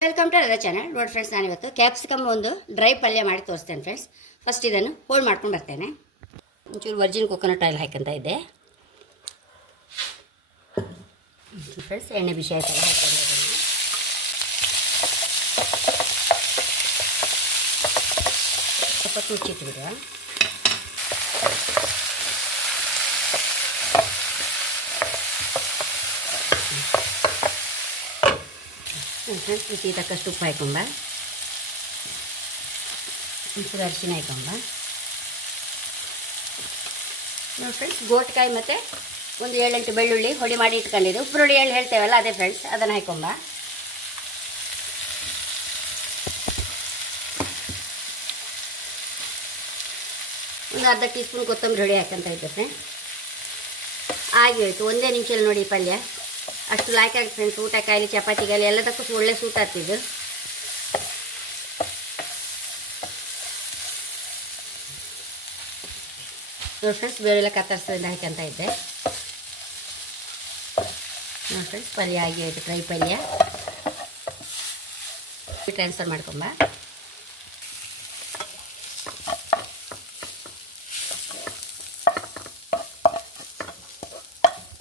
Welcome to ಅದರ channel ನೋಡಿ friends ನಾನಿವತ್ತು ಕ್ಯಾಪ್ಸಿಕಮ್ ಒಂದು ಡ್ರೈ ಪಲ್ಯ ಮಾಡಿ ತೋರಿಸ್ತೇನೆ ಫ್ರೆಂಡ್ಸ್ ಫಸ್ಟ್ ಇದನ್ನು ಹೋಲ್ಡ್ ಮಾಡ್ಕೊಂಡು ಬರ್ತೇನೆ. ಒಂಚೂರು ವರ್ಜಿನ್ ಕೊಕೊನಟ್ ಆಯಿಲ್ ಹಾಕಂತ ಇದ್ದೆ ಫ್ರೆಂಡ್ಸ್ ಎಣ್ಣೆ ಬಿಸಿ ಆಯ್ತಲ್ಲ ಸ್ವಲ್ಪ ತುಚ್ಚಿಟ್ಬಿಡುವ ಫ್ರೆಂಡ್ಸ್ ರುಚಿ ತಕ್ಕಷ್ಟು ಉಪ್ಪು ಹಾಕೊಂಬ ಒಂಚೂರು ಅರಿಶಿನ ಹಾಕೊಂಬ ನೋಡಿ ಫ್ರೆಂಡ್ಸ್ ಗೋಟ್ಕಾಯಿ ಮತ್ತು ಒಂದು ಏಳೆಂಟು ಬೆಳ್ಳುಳ್ಳಿ ಹೊಡಿ ಮಾಡಿ ಇಟ್ಕೊಂಡಿದ್ದು. ಉಪ್ಪುರುಳಿ ಎಳ್ಳು ಹೇಳ್ತೇವಲ್ಲ, ಅದೇ ಫ್ರೆಂಡ್ಸ್ ಅದನ್ನು ಹಾಕೊಂಬ ಒಂದು ಅರ್ಧ ಟೀ ಸ್ಪೂನ್ ಕೊತ್ತಂಬರಿ ಹೊಡಿ ಹಾಕಂತ ಇದ್ದೆ ಫ್ರೆಂಡ್ಸ್ ಆಗಿ ಹೋಯ್ತು. ಒಂದೇ ನಿಮಿಷದಲ್ಲಿ ನೋಡಿ ಪಲ್ಯ. ಅಷ್ಟು ಲಾಯ್ಕ್ ಆಗುತ್ತೆ ಫ್ರೆಂಡ್ಸ್ ಊಟಕ್ಕಾಗಲಿ ಚಪಾತಿಗಾಗಲಿ ಎಲ್ಲದಕ್ಕೂ ಸು- ಒಳ್ಳೆ ಸೂಟ್ ಆಗ್ತಿದ್ದು ನೋಡಿ ಫ್ರೆಂಡ್ಸ್ ಬೇಳೆಲ್ಲ ಕತ್ತರಿಸೋದ್ರಿಂದ ಹಾಕಂತ ಇದ್ದೆ. ನೋಡಿ ಫ್ರೆಂಡ್ಸ್ ಪಲ್ಯ ಆಗಿ ಡ್ರೈ ಪಲ್ಯ. ಟ್ರಾನ್ಸ್ಫರ್ ಮಾಡ್ಕೊಂಬ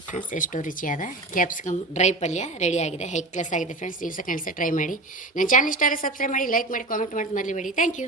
ಫ್ರೆಂಡ್ಸ್, ಎಷ್ಟು ರುಚಿಯಾದ ಕ್ಯಾಪ್ಸಿಕಮ್ ಡ್ರೈ ಪಲ್ಯ ರೆಡಿ ಆಗಿದೆ. ಹೈ ಕ್ಲಾಸ್ ಆಗಿದೆ ಫ್ರೆಂಡ್ಸ್ ದಿವಸ ಕಣ್ಸ ಟ್ರೈ ಮಾಡಿ. ನನ್ನ ಚಾನಲ್ ಇಷ್ಟ ಆದರೆ ಸಬ್ಸ್ಕ್ರೈಬ್ ಮಾಡಿ ಲೈಕ್ ಮಾಡಿ ಕಾಮೆಂಟ್ ಮಾಡಿ ಮರಲಿಬೇಡಿ ಥ್ಯಾಂಕ್ ಯು